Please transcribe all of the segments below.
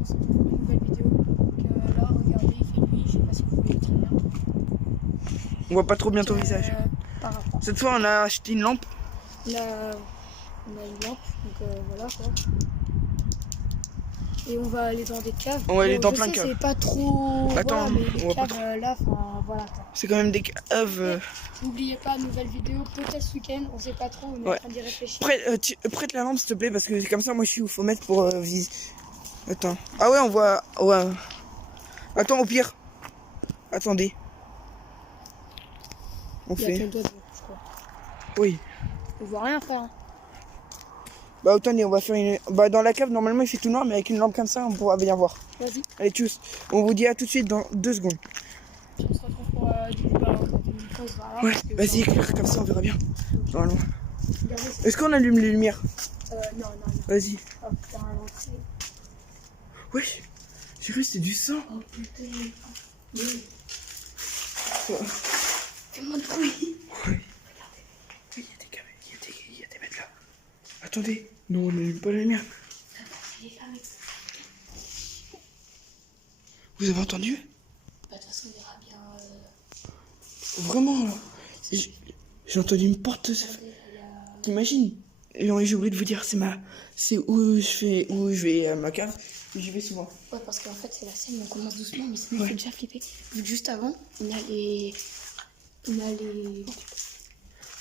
on se retrouve pour une nouvelle vidéo. Donc là, regardez, il fait nuit, je sais pas si vous voyez très bien. On voit pas trop bien ton visage. Par rapport. Cette fois, on a acheté une lampe. Là, on a une lampe, donc voilà quoi. Et on va aller dans des caves. On va aller dans je plein de sais, caves. c'est pas trop. Attends, voilà, mais on les voit pas caves là, enfin voilà quoi. C'est quand même des caves. N'oubliez pas, nouvelle vidéo, peut-être ce week-end, on sait pas trop, on est en train d'y réfléchir. Prête la lampe s'il te plaît, parce que comme ça, moi je suis où faut mettre pour viser. Attends. Ah ouais, on voit. Ouais. Attends, au pire. Attendez. On Il y a fait. qu'un doigt, je crois. Oui. On voit rien, frère. Bah attendez, on va faire une. Bah dans la cave, normalement il fait tout noir, mais avec une lampe comme ça, on pourra bien voir. Vas-y. Allez, tchuss. On vous dit à tout de suite dans 2 secondes. On se retrouve pour une pause, voilà. Ouais, vas-y, éclaire comme ça, on verra bien. Normalement. Regardez, Est-ce qu'on allume les lumières? non. Vas-y. Oh putain, l'entrée. Wesh, j'ai cru que c'était du sang. Oh putain. Oui. Fais-moi de bruit. Ouais. Il y a des caméras, il y a des mecs là. Attendez, non, on n'allume pas la lumière. Vous avez entendu? Bah, de toute façon, on verra bien. Vraiment, là. J'ai entendu une porte. T'imagines? J'ai oublié de vous dire, c'est où je vais à ma cave. J'y vais souvent. Ouais, parce qu'en fait, c'est la scène, on commence doucement, mais ça me fait déjà flipper. Vu que juste avant, on a les.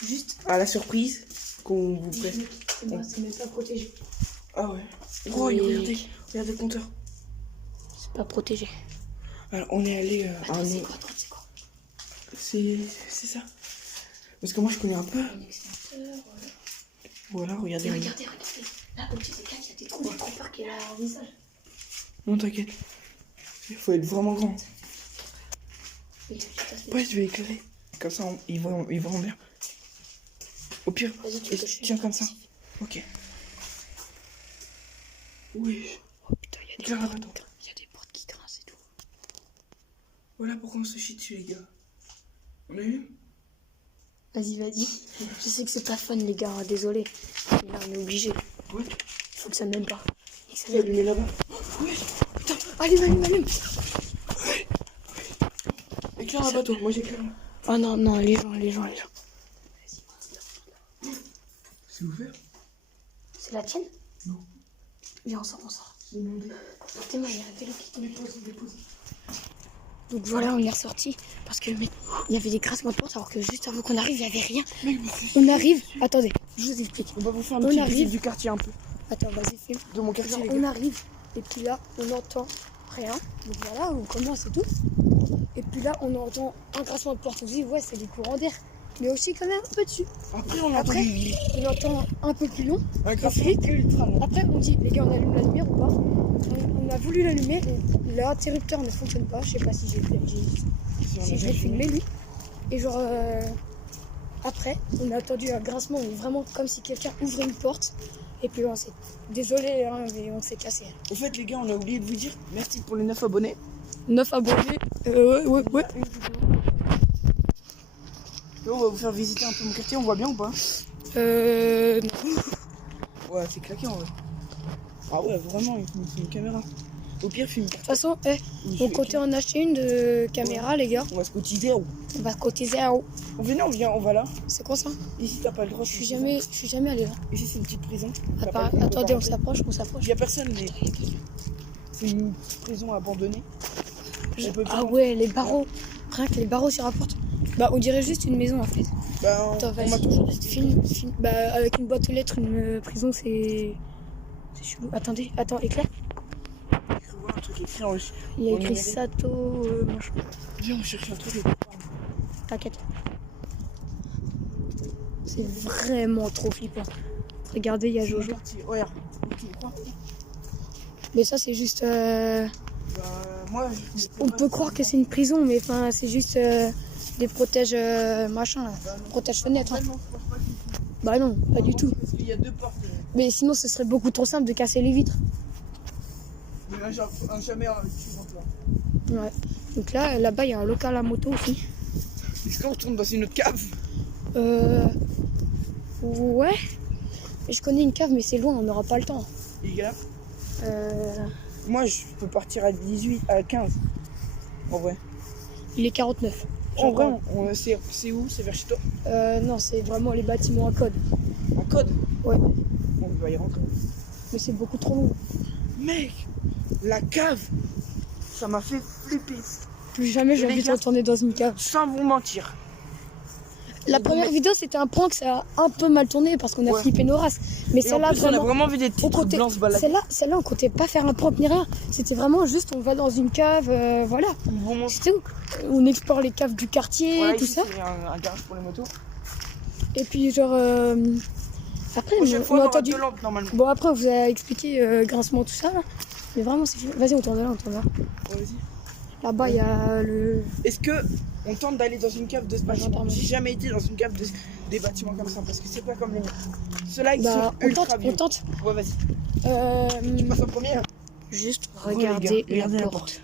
Juste. À la surprise qu'on vous prête. C'est même pas protégé. Ah ouais. Oh, regardez le compteur. C'est pas protégé. Alors, on est allé Attends, c'est quoi? C'est ça. Parce que moi, je connais un peu. Un extincteur, Voilà, regardez. regardez. Là, au-dessus des caves, il y a des trous. J'ai trop peur qu'il ait un visage. Non, t'inquiète. Il faut être vraiment grand. Ouais, je vais éclairer. Comme ça, ils vont bien. Au pire, tiens comme ça. Ok. Oui. Oh putain, il y a des portes qui grincent et tout. Voilà pourquoi on se chie dessus, les gars. On a eu? Vas-y. Je sais que c'est pas fun, les gars, désolé. Mais là, on est obligé. Ouais. Il faut que ça m'aime pas. Et que ça Je vais allumer là-bas. Oui. Putain, allume. Éclaire là-bas, toi. Moi, j'éclaire là. Oh non, les gens. C'est ouvert? C'est la tienne? Non. Viens, on sort. Demandez. T'es mal, il y a la télé qui tombe. Dépose. Donc voilà, on est ressorti parce que il y avait des grassements de porte alors que juste avant qu'on arrive, il n'y avait rien. On arrive, attendez, je vous explique. On va vous faire une petite visite du quartier un peu. Attends, vas-y, filme. De mon quartier, Genre, les on gars. arrive et puis là, on n'entend rien. Donc voilà, on commence et tout. Et puis là, on entend un grassement de porte. On se dit, ouais, c'est des courants d'air. Mais aussi quand même un peu dessus. Après, on entend on entend un peu plus long. un graffiti ultra long. Après, on dit, les gars, on allume la lumière ou pas? On a voulu l'allumer, l'interrupteur ne fonctionne pas. Je sais pas si je l'ai filmé lui. Et genre, après, on a entendu un grincement, mais vraiment comme si quelqu'un ouvrait une porte. Et puis on s'est. Désolé, hein, mais on s'est cassé. En fait, les gars, on a oublié de vous dire merci pour les 9 abonnés. 9 abonnés. Ouais. Là, on va vous faire visiter un peu mon quartier, on voit bien ou pas? Non. Ouais, c'est claqué en vrai. Ah ouais, vraiment, il faut une caméra. Au pire, filme. De toute façon, on comptait en acheter une de caméra, les gars. On va se cotiser. On va cotiser à haut. On va là. C'est quoi ça? Ici, t'as pas le droit. Je suis jamais allé là. Ici, c'est une petite prison. Attendez, on s'approche. Il y a personne, mais c'est une prison abandonnée. Ah ouais, les barreaux. Rien que les barreaux sur la porte. Bah, on dirait juste une maison en fait. Bah, Attends, on m'a toujours dit. Film. Bah, avec une boîte aux lettres, une prison, c'est chelou. Attends, éclair. Je vois un truc écrit en russe. Il y a écrit Sato, machin. Viens, on cherche un truc. T'inquiète. C'est vraiment trop flippant. Regardez, il y a Jojo. Regarde. Mais ça, c'est juste. Moi, on peut croire que c'est une prison, mais enfin, c'est juste des protèges machin là. Protège fenêtre. Hein. Bah non, pas du tout. Parce qu'il y a 2 portes. Mais sinon, ce serait beaucoup trop simple de casser les vitres. Mais là, jamais tu rentres là. Ouais. Donc là-bas, il y a un local à moto aussi. Est-ce qu'on retourne dans une autre cave? Ouais. Je connais une cave, mais c'est loin, on n'aura pas le temps. Les gars, Moi, je peux partir à 18, à 15. En vrai. Il est 49. En vrai, c'est où? C'est vers chez toi? Non, c'est vraiment les bâtiments à code. En code? Ouais. On va y rentrer. Mais c'est beaucoup trop long. Mec, la cave, ça m'a fait flipper. Plus jamais j'ai envie de retourner dans une cave. Sans vous mentir. La première vidéo, c'était un prank, ça a un peu mal tourné parce qu'on a flippé nos races. Mais Et en celle-là, plus, on a vraiment vu des petits trucs blancs se balader. Celle-là, on comptait pas faire un prank ni rien. C'était vraiment juste, on va dans une cave, voilà. C'est tout. On explore les caves du quartier, voilà, tout ici, ça. c'est un garage pour les motos. Et puis, genre, après, Prochaine fois, on on a aura entendu. 2 lampes normalement. Bon, après, on vous a expliqué grincement tout ça, là. Mais vraiment, c'est fini. Vas-y, on tourne là, on tourne là. Ouais, vas-y. Là-bas, il y a le. Est-ce que on tente d'aller dans une cave de ce bâtiment? gendarmerie. J'ai jamais été dans une cave des bâtiments comme ça parce que c'est pas comme les miens. Ceux-là, ils Bah, sont ultra vieux. on tente. Ouais, vas-y. Tu passes en premier. Hein. Juste Ouais, regarder les gars, regardez la la porte.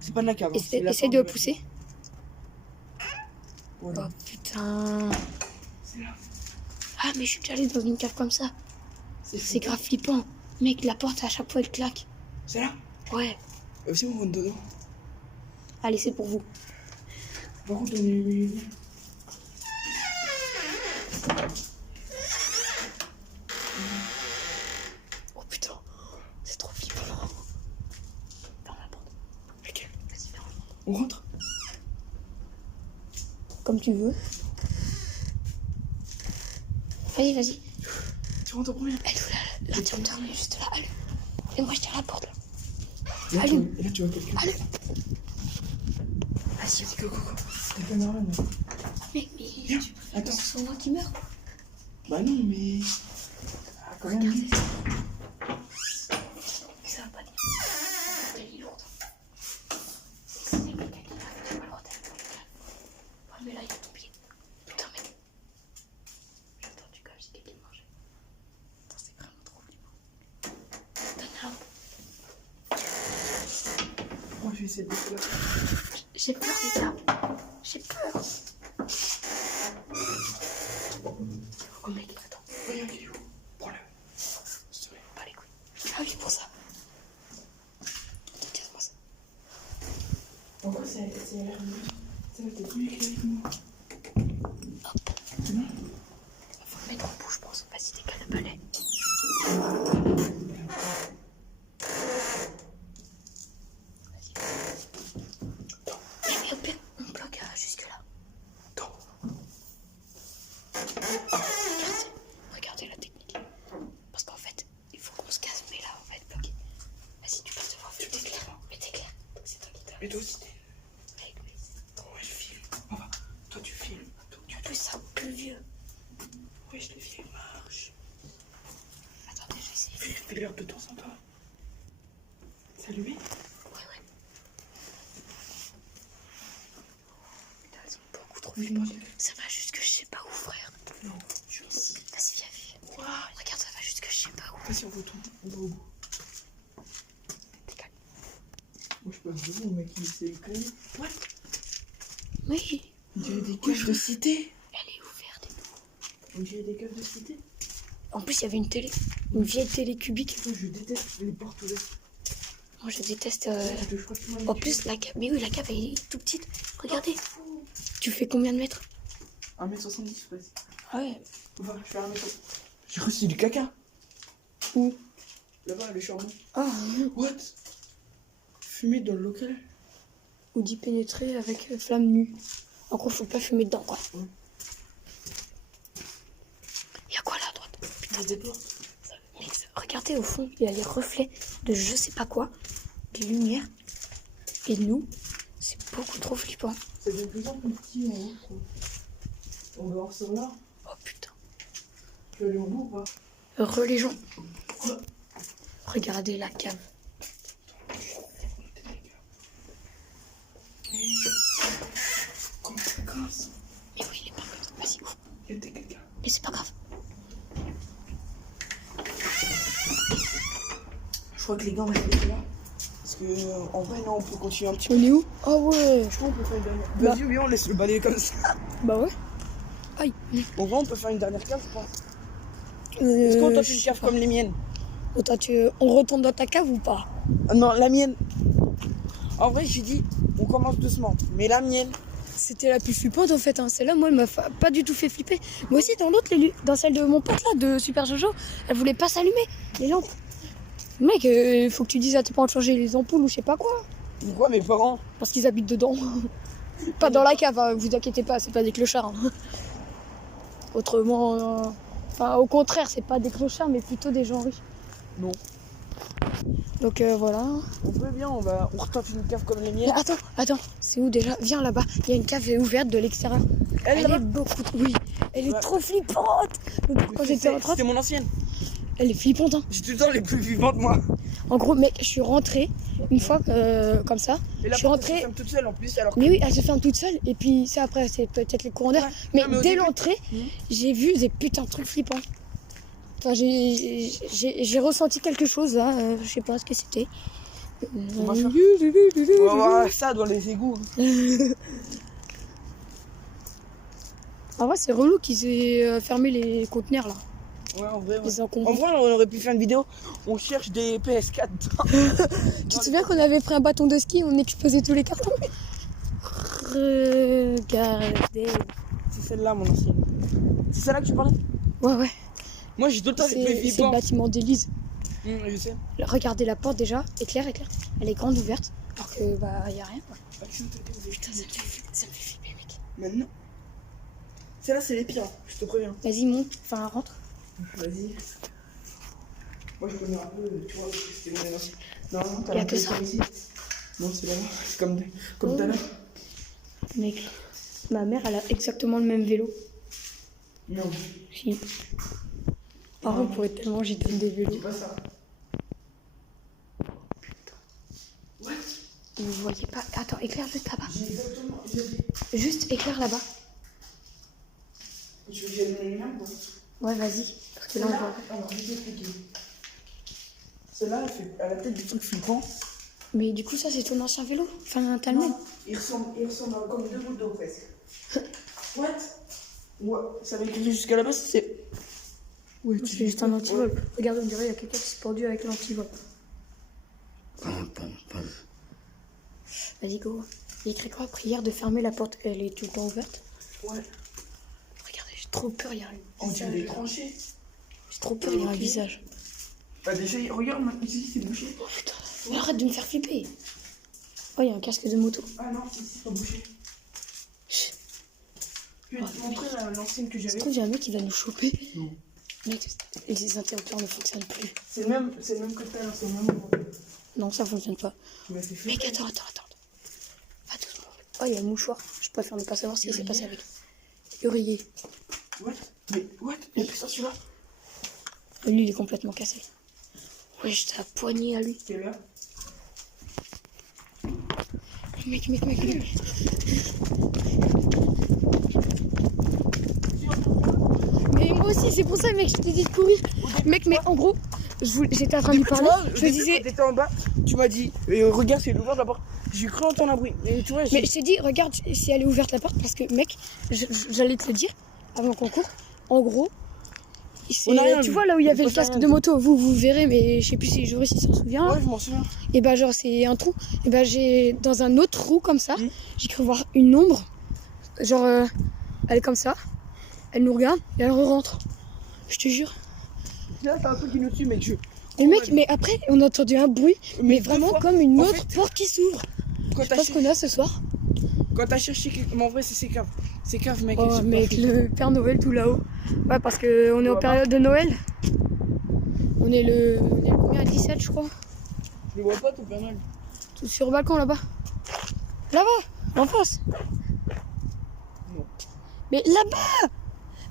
C'est pas de la cave. Hein, c'est la Essaye porte de du pousser. Voilà. Oh putain. C'est là. Ah, mais je suis déjà allée dans une cave comme ça. C'est fou. grave flippant. Mec, la porte, à chaque fois, elle claque. C'est là. Ouais. C'est où on rentre dedans? Allez, c'est pour vous. Par contre, on est. Oh putain. C'est trop flippant. Ferme la porte. Laquelle? Vas-y, ferme. On rentre? Comme tu veux. Vas-y, vas-y. Tu rentres en premier? Elle est où là? L'interrupteur, il est juste là. Allume. Et moi, je tire la porte là. Là, Allume. là, tu vois quelqu'un. Allume. Vas-y, Vas-y, go. La caméra là. mec, mais. Viens, attends. C'est moi qui meurs. Bah non, mais. Ah, quand même. Regardez ça. Ça va pas bien. Elle est lourde. Et si c'est quelqu'un qui arrive, tu vas le retenir. Ouais, mais là, il y a ton pied. Putain, mec. J'ai entendu comme si quelqu'un mangeait. Attends, c'est vraiment trop flippant. Donne la lampe. Moi, je vais essayer de baisser là. J'ai peur, les gars. J'ai peur. Oh, mec, attends. Regarde, il est où? Prends-le. S'il te plaît. Pas les couilles. Ah oui, pour ça. Attends, casse-moi ça. Pourquoi c'est l'air mieux? Ça va être plus éclairé que moi. Hop. C'est bon? Faut le mettre en bouche, je pense. Vas-y, décale le balai. Vas-y. Mais au pire, on bloque jusque-là. Attends. Regardez la technique. Parce qu'en fait, il faut qu'on se casse, mais là, on va être bloqué. Vas-y, tu passes devant. Mais t'éclaires. C'est toi qui t'as. Et toi aussi, t'es. Avec lui. Ouais, je filme. Papa, toi, tu filmes. En plus, c'est un plus vieux. Ouais, je te filme. Marche. Attendez, je vais essayer. Fais-leur de temps en temps. C'est allumé? Ouais. Putain, elles sont beaucoup trop Oui, vieux. Ça va juste que je sais pas où, frère. Non, je Vas-y, viens. Regarde, ça va juste que je sais pas où. Vas-y, on va tout. On va au bout. Décale. Moi, je passe devant, mec, il s'est éclairé. Ouais. Oui. On dirait des caves de cité. Elle est ouverte et tout. On dirait des caves de cité. En plus, il y avait une télé. Une vieille télé cubique. Putain, je déteste les portes ouvertes. Moi, je déteste. Je crois que tu m'as dit. En plus, la cave. Mais oui, la cave, elle est tout petite. Regardez. Tu fais combien de mètres? 1m70, vas-y. Ouais. Va, je fais 1m70. J'ai cru que c'était du caca. Où? Là-bas, le charbon. Ah, What? Fumer dans le local? ou d'y pénétrer avec flamme nue. En gros, faut pas fumer dedans, quoi. Ouais. Y'a quoi là à droite? Putain, des portes. Mec, regardez au fond, il y a les reflets de je sais pas quoi, des lumières. Et nous, c'est beaucoup trop flippant. Ça devient de plus en plus petit en haut, je trouve. On va en sur là. Oh putain. Tu vas aller en haut ou pas? Les gens. Regardez la cave. Comment ça grince? Mais oui, il est pas comme ça. Vas-y, ouvre. Il y a quelqu'un. Mais c'est pas grave. Je crois que les gars, on va aller là. Parce que, en vrai, non, on peut continuer un petit peu. On est où? Ah ouais. Je crois qu'on peut faire une dernière. Bah. Vas-y, oui, on laisse le balayer comme ça. Bah ouais. Aïe. En vrai, on peut faire une dernière cave, je crois. Est-ce qu'on tente une cave comme les miennes? On retourne dans ta cave ou pas? Non, la mienne. En vrai, j'ai dit, on commence doucement. Mais la mienne. C'était la plus flippante en fait. Hein. Celle-là, moi, elle m'a pas du tout fait flipper. Moi aussi, dans l'autre, dans celle de mon pote là, de Super Jojo, elle voulait pas s'allumer, les lampes. Mec, faut que tu dises à tes parents de changer les ampoules ou je sais pas quoi. Pourquoi mes parents? Parce qu'ils habitent dedans. Pas dans la cave, hein, vous inquiétez pas, c'est pas des clochards. Hein. Autrement, enfin, au contraire, c'est pas des clochards, mais plutôt des gens riches. Non. Donc voilà. On peut bien, on retaffe une cave comme les miennes. Mais attends, c'est où déjà? Viens là-bas, il y a une cave ouverte de l'extérieur. Elle est beaucoup. Oui, elle est trop flippante. Quand j'étais rentrée. C'était mon ancienne. Elle est flippante, hein. J'ai tout le temps les plus flippantes, moi. En gros, mec, je suis rentrée une fois comme ça. Et là, je suis rentrée. elle se ferme toute seule en plus. Alors que... Mais oui, elle se ferme toute seule. Et puis ça, après, c'est peut-être les courants d'air. Ouais. Mais, Non, mais dès début... l'entrée, j'ai vu des putains de trucs flippants. Enfin, j'ai ressenti quelque chose là. Je sais pas ce que c'était. On va voir ça dans les égouts. En vrai, c'est relou qu'ils aient fermé les conteneurs là. Ouais, en vrai. Les En encombrants. vrai, on aurait pu faire une vidéo. On cherche des PS4. Tu te souviens qu'on avait pris un bâton de ski et on explosait tous les cartons? Regardez. C'est celle-là, mon ancienne. C'est celle-là que tu parlais? Ouais. Moi, j'ai tout le temps les plus C'est le flippants. bâtiment d'Élise. Je sais. Regardez la porte déjà, éclair. Elle est grande ouverte, alors que bah y a rien. Putain, ça me fait flipper, mec. Maintenant. Celle-là, c'est les pires, je te préviens. Vas-y, monte, enfin rentre. Vas-y. Moi, je connais un peu, tu vois, c'était mon ancien. Non, t'as Y a la que ça. ici. Non, c'est là-bas. C'est comme tout à l'heure. Mec, ma mère, elle a exactement le même vélo. Non. Si. Par contre, pour être tellement j'étais des vélos. Dis pas ça. What? Vous voyez pas. Attends, éclaire juste là-bas. J'ai exactement. Juste éclaire là-bas. Tu veux que j'aille une lumière ou pas? Ouais, vas-y. Parce que là, on voit. Alors, je vais t'expliquer. Celle-là, elle a peut-être des trucs flippants. Mais du coup, ça, c'est ton ancien vélo. Enfin, t'as le même. Il ressemble à comme deux gouttes d'eau presque. What? Ouais, ça va écouter jusqu'à la base, c'est. Oui, c'est juste un antivol. Regarde, on dirait qu'il y a quelqu'un qui s'est pendu avec l'antivol. Vas-y, go. Il y a écrit quoi? Prière de fermer la porte. Elle est tout le temps ouverte. Ouais. Regardez, j'ai trop peur, il y a un On dirait des visage. tranchées. J'ai trop peur, il y a un visage. Bah, déjà, regarde, ici, c'est bouché. Oh putain, mais arrête de me faire flipper. Oh, il y a un casque de moto. Ah non, c'est pas bouché. Chut. Je vais te montrer l'ancienne que Ça se j'avais. trouve, il y a un mec qui va nous choper. Non. Mec, les interrupteurs ne fonctionnent plus. C'est le même que tout à l'heure, c'est le même. Non, ça fonctionne pas. Tu m'as fait flipper. Mec, attends. Va doucement. Oh, il y a un mouchoir. Je préfère ne pas savoir ce qui s'est passé avec. Oreiller. What? Mais, what? Mais putain, tu vois? Lui, il est complètement cassé. Wesh, t'as poignée à lui. T'es là? Mec. Mais moi aussi, c'est pour ça, mec, je t'ai dit de courir. Mec, mais en gros, j'étais en train de lui parler. Je disais. T'étais en bas, tu m'as dit, regarde si elle est ouverte la porte. J'ai cru entendre un bruit. Et tu vois, Mais je t'ai dit, regarde si elle est ouverte la porte, parce que, mec, j'allais te le dire avant qu'on court. En gros, On a rien tu vu. vois là où il y avait Il le se passe casque rien de du moto, vous verrez, mais je sais plus si Joris s'en souvient. Ouais, je m'en souviens. Et bah, genre, c'est un trou. Et bah, j'ai dans un autre trou comme ça, Mm. j'ai cru voir une ombre. Genre, elle est comme ça, elle nous regarde et elle rentre. Je te jure. Là, t'as un truc qui nous tue, mec. Mais mec, mais après, on a entendu un bruit, mais deux vraiment fois. comme une En autre fait, porte qui s'ouvre. Quand Je pense qu'on a ce soir. t'as cherché quelque... Mais en vrai, c'est ces caves. Ces caves, mec. Oh, c'est mec, pas le Père Noël tout là-haut. Ouais, parce qu'on est en Ouais, période de Noël. On est le combien, 17, je crois. Je le vois pas, ton Père Noël. Tout sur le balcon là-bas. Là-bas, en face. Non. Mais là-bas.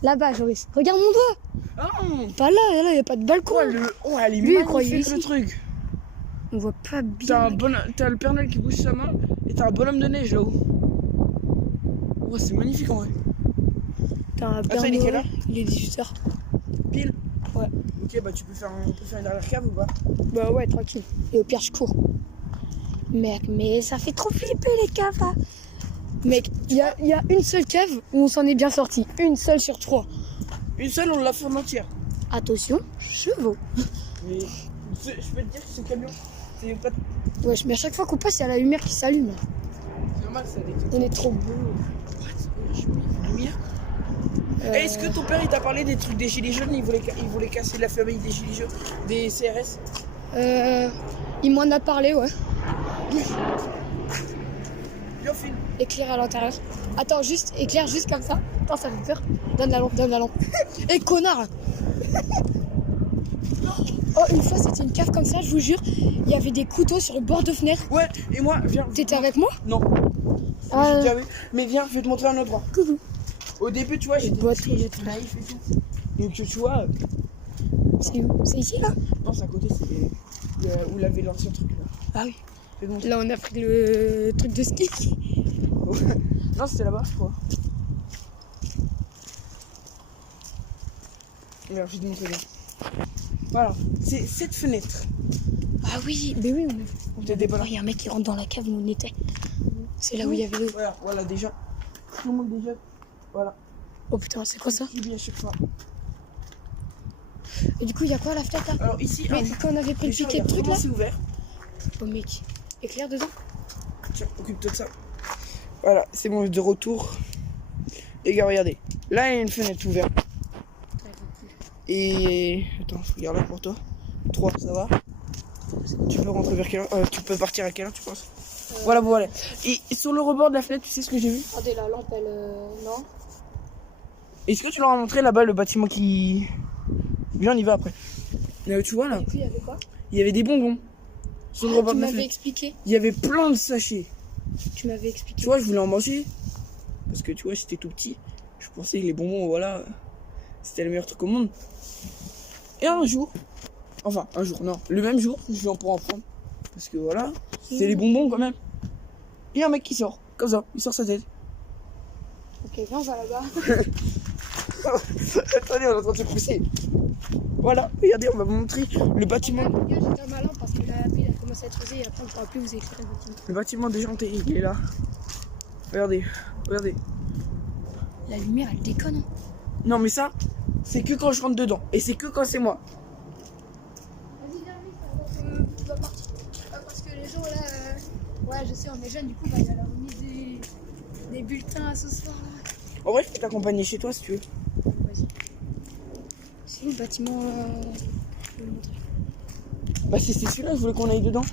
Là-bas, Joris. Regarde mon doigt. Ah, Pas là, il n'y a pas de balcon. elle est Lui, il croyait magnifique, le ici. truc. On voit pas bien. T'as le Père Noël qui bouge sa main et t'as un bonhomme de neige là-haut. Oh, c'est magnifique en vrai. T'as un Père ça, il est quelle Noël. heure Il est 18h. Pile. Ouais. Ok, bah tu peux faire une dernière cave ou pas? Bah ouais, tranquille. Et au pire, je cours. Mec, mais ça fait trop flipper les caves là. Mec, il y a une seule cave où on s'en est bien sorti. Une seule sur 3. Une seule, on l'a fait en entière. Attention, chevaux. Mais je peux te dire que ce camion, C'est pas... Wesh, mais à chaque fois qu'on passe, il y a la lumière qui s'allume. Là. C'est normal, ça détecte. On est trop beau. Lumière. Est-ce que ton père il t'a parlé des trucs des gilets jaunes? Il voulait casser la famille des gilets jaunes, des CRS? Il m'en a parlé, ouais. Viens, film. Éclair à l'intérieur. Attends, juste, éclair juste comme ça. Attends, ça fait peur. Donne la lampe. Eh, connard! Oh, une fois, c'était une cave comme ça, je vous jure. Il y avait des couteaux sur le bord de fenêtre. Ouais, et moi, viens. T'étais avec moi? Non. J'ai déjà vu. Mais viens, je vais te montrer un endroit. Coucou. Au début, tu vois, j'étais naïf et tout. Donc, tu vois. C'est où? C'est ici, là? Non, c'est à côté, c'est où l'avait l'ancien truc là. Ah oui. C'est bon. Là, on a pris le truc de ski. Non, c'était là-bas, je crois. Alors, je vais te montrer là. Voilà, c'est cette fenêtre. Ah oui, mais oui, T'étais pas là. il y a un mec qui rentre dans la cave où on était. C'est là où il y avait le... Voilà, déjà. Je vous montre déjà. Voilà. Oh putain, c'est quoi ça? Je dis à chaque fois. Et du coup, il y a quoi à la fenêtre là? Alors, ici, Mais quand on avait pris le piquet de truc là? c'est ouvert. Oh mec, éclair dedans? Tiens, occupe-toi de ça. Voilà, c'est bon, de retour. Les gars, regardez. Là, il y a une fenêtre ouverte. Et... Attends, je regarde là pour toi. 3, ça va? Tu peux rentrer vers quelle heure? Tu peux partir à quelle heure, tu penses? Voilà. Et sur le rebord de la fenêtre, tu sais ce que j'ai vu? Regardez, la lampe, elle... Non? Est-ce que tu leur as montré là-bas le bâtiment qui... Viens, on y va après. Tu vois là? Et puis, il y avait quoi? Il y avait des bonbons. Sur le rebord Tu de la m'avais fenêtre. expliqué. Il y avait plein de sachets. Tu m'avais expliqué. Tu vois, je voulais en manger. Parce que tu vois, j'étais tout petit. Je pensais que les bonbons, voilà, c'était le meilleur truc au monde. Et un jour, non, le même jour, je vais en pour en prendre. Parce que voilà, c'est les bonbons quand même. Il y a un mec qui sort, comme ça, il sort sa tête. Ok, viens, on va là-bas. Attendez, on est en train de se pousser. Voilà, regardez, on va vous montrer le bâtiment. Les gars, j'étais malin parce que la ville a commencé à être usée et après on ne pourra plus vous éclairer le bâtiment. Le bâtiment déjanté, il est là. Regardez. La lumière, elle déconne. Non mais ça, c'est que quand je rentre dedans. Et c'est que quand c'est moi. Vas-y, viens vite, tu vas partir. Parce que les gens là... Ouais, je sais, on est jeunes, du coup, il y a la remise des bulletins ce soir. En vrai, je peux t'accompagner chez toi si tu veux. Vas-y. C'est où le bâtiment je vais le montrer. Bah c'est celui-là, je voulais qu'on aille dedans.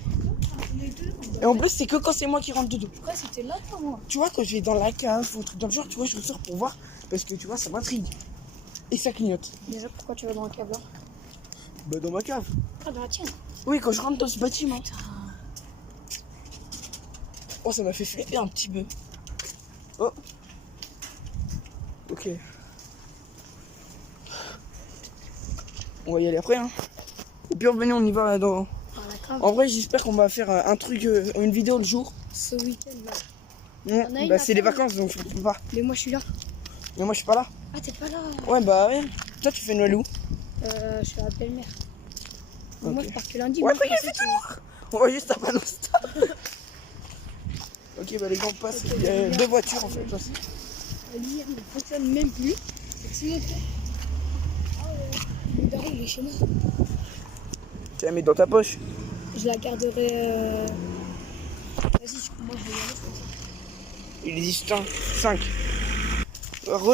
Les deux. Et en plus, c'est que quand c'est moi qui rentre dedans. Je crois que c'était là pour moi. Tu vois, quand je vais dans la cave ou un truc dans le genre, tu vois, je ressors pour voir. Parce que tu vois, ça m'intrigue. Et ça clignote. Déjà, pourquoi tu vas dans un cave là? Bah dans ma cave. Ah, dans la tienne. Oui, quand je rentre dans ce bâtiment. Putain. Oh, ça m'a fait flipper un petit peu. Oh. Ok. On va y aller après, hein. Au pire, venez, on y va dans... Dans la cave. En vrai, j'espère qu'on va faire un truc, une vidéo le jour. Ce week-end là. Mmh. On a une Bah c'est les attente. vacances, donc je peux pas. Mais moi, je suis là. Mais moi, je suis pas là. Ah, t'es pas là? Ouais, bah ouais. Toi, tu fais Noël où? Je suis à la belle-mère. Ok. Moi, je pars que lundi. Ouais, moi, regarde, je pensais c'est tout. On va juste à Panosta. Ok, bah les gars, on passe. Ok, Il y a bien. deux voitures en fait. La lumière ne fonctionne même plus. C'est que Simon fait. Ah ouais. Le daron, il est chez moi. Tu la mets dans ta poche. Je la garderai. Vas-y, moi je vais y aller comme ça. Il existe 5.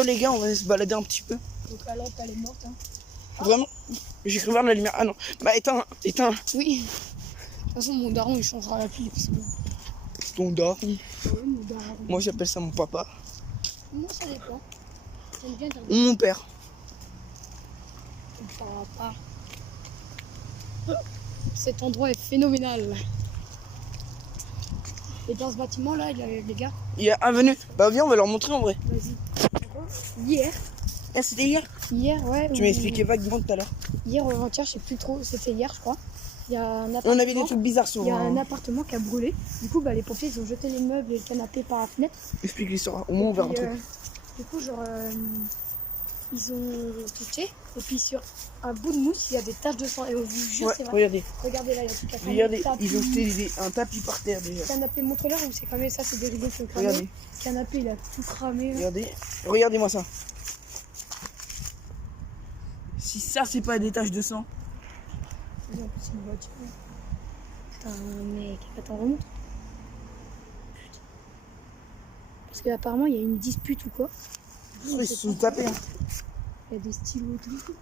Les gars, on va se balader un petit peu. Donc la lampe, elle est morte. Hein. Vraiment? J'ai cru voir de la lumière. Ah non. Bah éteins. Oui. De toute façon, mon daron, il changera la pile. Parce que... Ton daron. Ouais, mon daron. Moi, j'appelle ça mon papa. Moi, ça dépend. J'aime bien dire Ou mon père. mon papa. Cet endroit est phénoménal. Et dans ce bâtiment là, il y a les gars. Il y a un venu. Bah viens, on va leur montrer en vrai. Vas-y. Hier. Ah, c'était hier? Hier, ouais. Tu m'as expliqué vaguement tout à l'heure. Hier ou avant-hier, je sais plus trop. C'était hier, je crois. Il y a un On appartement. avait des trucs bizarres Il sur. y a un appartement qui a brûlé. Du coup, les pompiers, ils ont jeté les meubles et le canapé par la fenêtre. Explique l'histoire. Au moins, on verra un Puis, truc. du coup, ils ont touché. Et puis, sur un bout de mousse, il y a des taches de sang. Et on vous jure, Ouais, c'est vrai. regardez. Regardez là, il y a tout cassé. Regardez, ils ont jeté un tapis par terre déjà. Canapé, montre-leur où c'est cramé. Ça, c'est des rideaux qui ont cramé. Regardez, Le canapé, il a tout cramé. Là. regardez. Regardez-moi ça. Si ça, c'est pas des taches de sang. En plus, c'est une voiture. Putain, mec, attends, remonte. Putain. Parce qu'apparemment, il y a une dispute ou quoi. Ils se sont tapés. Hein. Il y a des stylos et tout.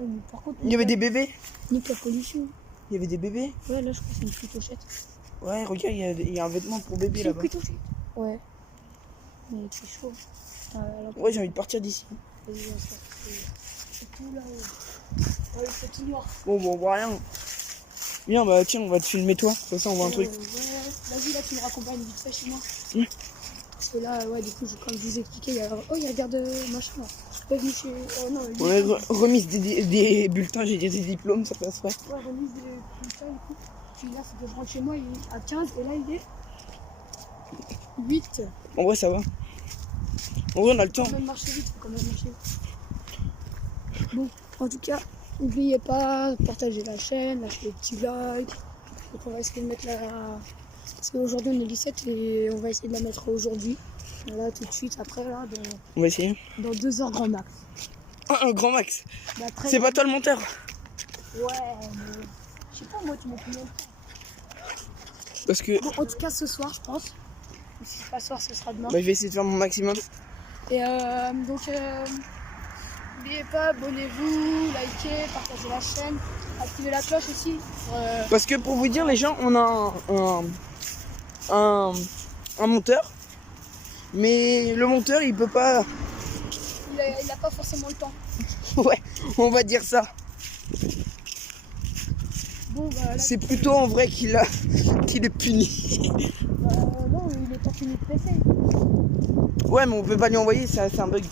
Oh, mais par contre, Il y avait des bébés. nique la pollution. Il y avait des bébés. Ouais, là, je crois que c'est une plutôchette. Ouais, regarde, il y a un vêtement pour bébé C'est une là-bas. plutôchette. Ouais. Mais c'est chaud. Putain, là, Ouais, j'ai envie de partir d'ici. vas-y, on se c'est tout là-haut. Ouais, c'est tout noir. Bon, on voit rien. Viens, bah tiens, on va te filmer toi. Comme ça, on voit un truc. Ouais. Vas-y, là, tu me raccompagnes vite fait chez moi. Ouais. Parce que là, ouais, du coup, comme je vous expliquais, il y a... Oh, il y a garde machin là. Je suis pas venu chez. Oh non, il Ouais, remise des bulletins, j'ai dit des diplômes, ça passe ouais. Ouais, remise des bulletins du coup. Puis là, faut que je rentre chez moi, il est à 15 et là, il est 8. En vrai, ça va. En vrai, on a le temps. Faut quand même marcher vite, faut quand même marcher vite. Bon, en tout cas, n'oubliez pas de partager la chaîne, lâcher les petits likes. Donc, on va essayer de mettre la. Parce qu'aujourd'hui, on est 17 et on va essayer de la mettre aujourd'hui. Là, tout de suite, après, là, On va essayer. dans 2 heures grand max. Ah, un grand max. Mais après, C'est pas toi le monteur. Ouais, mais. Je sais pas, moi, tu mets combien de temps. Parce que Bon, en tout cas, ce soir, je pense. Ou si c'est pas ce soir, ce sera demain. bah, je vais essayer de faire mon maximum. Et donc, n'oubliez pas, abonnez-vous, likez, partagez la chaîne, activez la cloche aussi. Parce que pour vous dire, les gens, on a un monteur. Mais le monteur, il peut pas. Il a pas forcément le temps. Ouais, on va dire ça. Bon, bah, là, C'est plutôt en vrai qu'il est puni. non, il est pas fini de PC. Ouais, mais on peut pas lui envoyer, c'est un bug.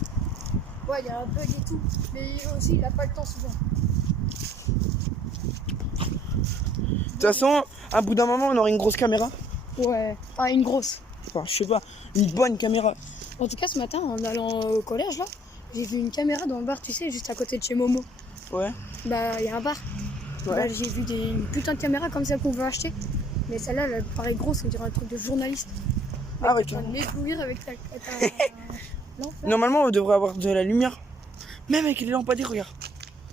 Ouais, il y a un bug et tout. Mais aussi, il a pas le temps souvent. De toute façon, à bout d'un moment, on aurait une grosse caméra. Ouais, pas une grosse. Enfin, je sais pas, une bonne caméra. En tout cas, ce matin, en allant au collège, là, j'ai vu une caméra dans le bar, tu sais, juste à côté de chez Momo. Ouais. Bah, il y a un bar. Ouais. Bah, j'ai vu une putain de caméra comme celle qu'on veut acheter. Mais celle-là, elle paraît grosse, on dirait un truc de journaliste. Ah ouais, tu vas m'éblouir avec ta lampe. Normalement, on devrait avoir de la lumière. Même avec les lampadaires, regarde.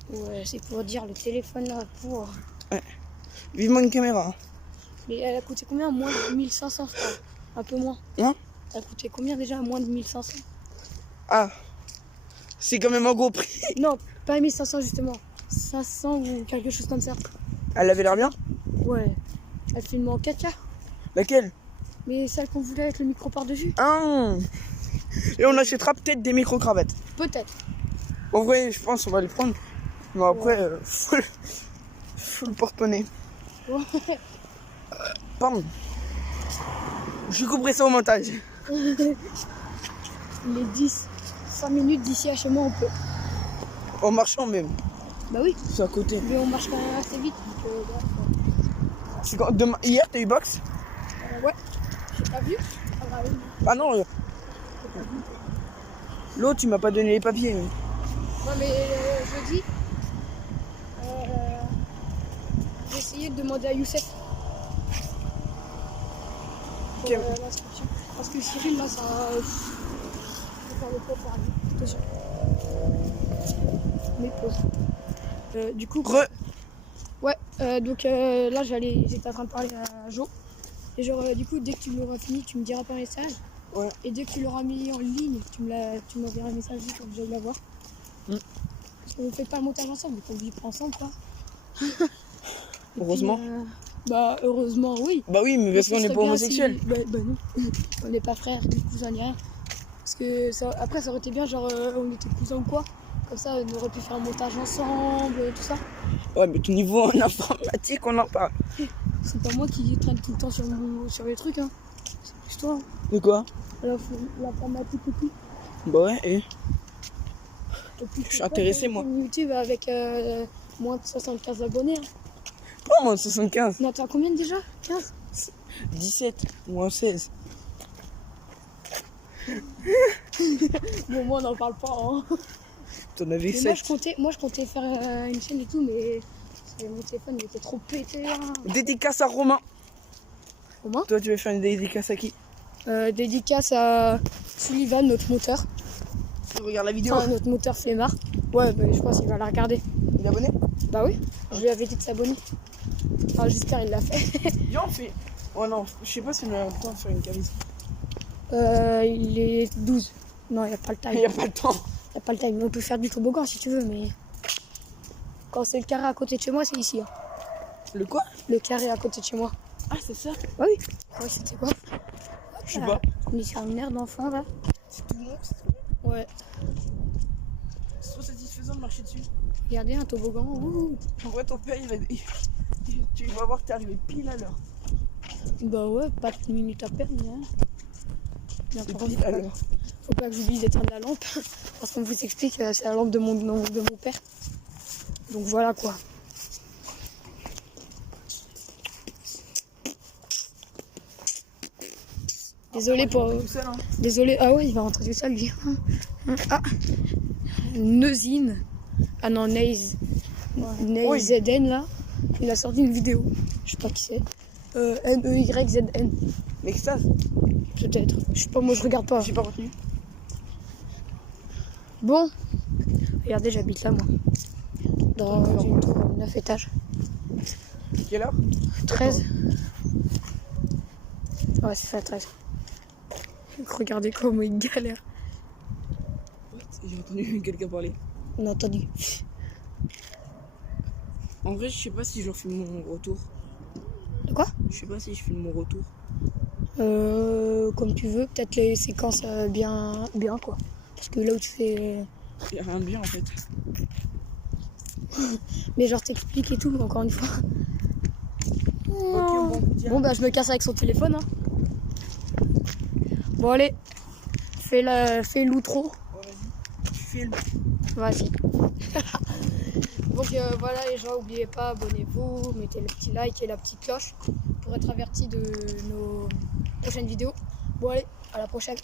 Ouais, c'est pour dire le téléphone là. Pour... Vivement une caméra. Mais elle a coûté combien? Moins de 1500, je crois. Un peu moins. Hein? Elle a coûté combien déjà? Moins de 1500. Ah, c'est quand même un gros prix. Non, pas 1500 justement. 500 ou quelque chose comme ça. Elle avait l'air bien. Ouais. Elle filme en 4K. Laquelle? Mais celle qu'on voulait avec le micro par-dessus. Ah. Et on achètera peut-être des micro-cravates. Peut-être. En vrai, je pense qu'on va les prendre. Mais après, faut le porte-monnaie. Ouais. Pardon. Je couperai ça au montage. Les 5 minutes d'ici à chez moi, on peut. En marchant même. Bah oui. C'est à côté. Mais on marche quand même assez vite. Donc, bref. C'est quand demain. Hier, t'as eu box? Ouais. J'ai pas vu. Ah, bah, oui. Ah non. L'autre, tu m'as pas donné les papiers. Non mais jeudi, j'ai essayé de demander à Youssef pour Ok. l'inscription. Parce que Cyril là, ça je vais faire le pot pour aller. Attention. Mais pause. Du coup. Ouais, donc là j'étais en train de parler à Jo. Et genre du coup dès que tu l'auras fini, tu me diras par message. Ouais. Et dès que tu l'auras mis en ligne, tu m'enverras un message pour que j'aille la voir. Parce qu'on fait pas le montage ensemble, donc on vit pas ensemble quoi. Heureusement. Puis, bah heureusement oui. Bah oui, mais parce qu'on n'est pas homosexuel. Bah non, on n'est pas frères, ni cousins, ni rien. Parce que après ça aurait été bien, genre on était cousins ou quoi. Comme ça on aurait pu faire un montage ensemble, tout ça. Ouais, mais ton niveau en informatique, on en parle. C'est pas moi qui traîne tout le temps sur les trucs, hein. C'est plus toi. Hein. De quoi? L'informatique et tout. Bah ouais, et Et puis, je suis intéressé, moi. YouTube avec moins de 75 abonnés. Hein. pas moi, 75. Mais attends, combien déjà? 15? 17 ou un 16. Bon, moi on n'en parle pas. Hein. T'en avais Mais 7. moi je comptais faire une chaîne et tout, mais mon téléphone il était trop pété. Hein. Dédicace à Romain. Comment? Toi, tu veux faire une dédicace à qui? Dédicace à Sullivan, notre monteur. Regarde la vidéo. Enfin, notre monteur flemmard. Ouais, bah, je pense qu'il va la regarder. Il est abonné? Bah oui, je lui avais dit de s'abonner. Ah, j'espère il l'a fait. Viens, on fait. Oh non, je sais pas si on a le temps de faire une cavise. Il est 12. Non, il n'y a pas le time. Il n'y a pas le temps. Il n'y a pas le time. On peut faire du toboggan si tu veux, mais quand c'est le carré à côté de chez moi, c'est ici. Hein. Le quoi? Le carré à côté de chez moi. Ah, c'est ça? Ah oui. Ouais, c'était quoi? Je sais pas. On est sur une aire d'enfant là. C'est tout long, c'est trop bien. Ouais. C'est trop satisfaisant de marcher dessus. Regardez un toboggan. Ouh. En vrai, ton père, tu vas voir que t'es arrivé pile à l'heure. Bah ouais, pas de minutes à perdre. Hein. Mais C'est par contre, pile à l'heure. faut pas que j'oublie d'éteindre la lampe. Parce qu'on vous explique, c'est la lampe de mon père. Donc voilà quoi. Désolé pour. Tout seul, hein. Désolé. Ah ouais, il va rentrer tout seul lui. Ah. Neuzine. Ah non, Neiz. Neyzn là. Il a sorti une vidéo. Je sais pas qui c'est. Neyzn. L'extase. Peut-être. Je sais pas, moi je regarde pas. J'ai pas retenu. Bon. Regardez, j'habite là moi. Dans une tour 9 étages. Quelle heure? 13. Ouais, c'est ça, 13. Regardez comment il galère. J'ai entendu quelqu'un parler. On a entendu. En vrai, je sais pas si je filme mon retour. De quoi? Je sais pas si je filme mon retour. Comme tu veux, peut-être les séquences bien quoi. Parce que là où tu fais. Il y a rien de bien en fait. Mais genre t'expliques et tout, encore une fois. Ok, Bon bah je me casse avec son téléphone. Hein. Bon allez, fais l'outro. Oh, vas-y, tu filmes. Vas-y. Donc voilà les gens, n'oubliez pas, abonnez-vous, mettez le petit like et la petite cloche pour être avertis de nos prochaines vidéos. Bon allez, à la prochaine.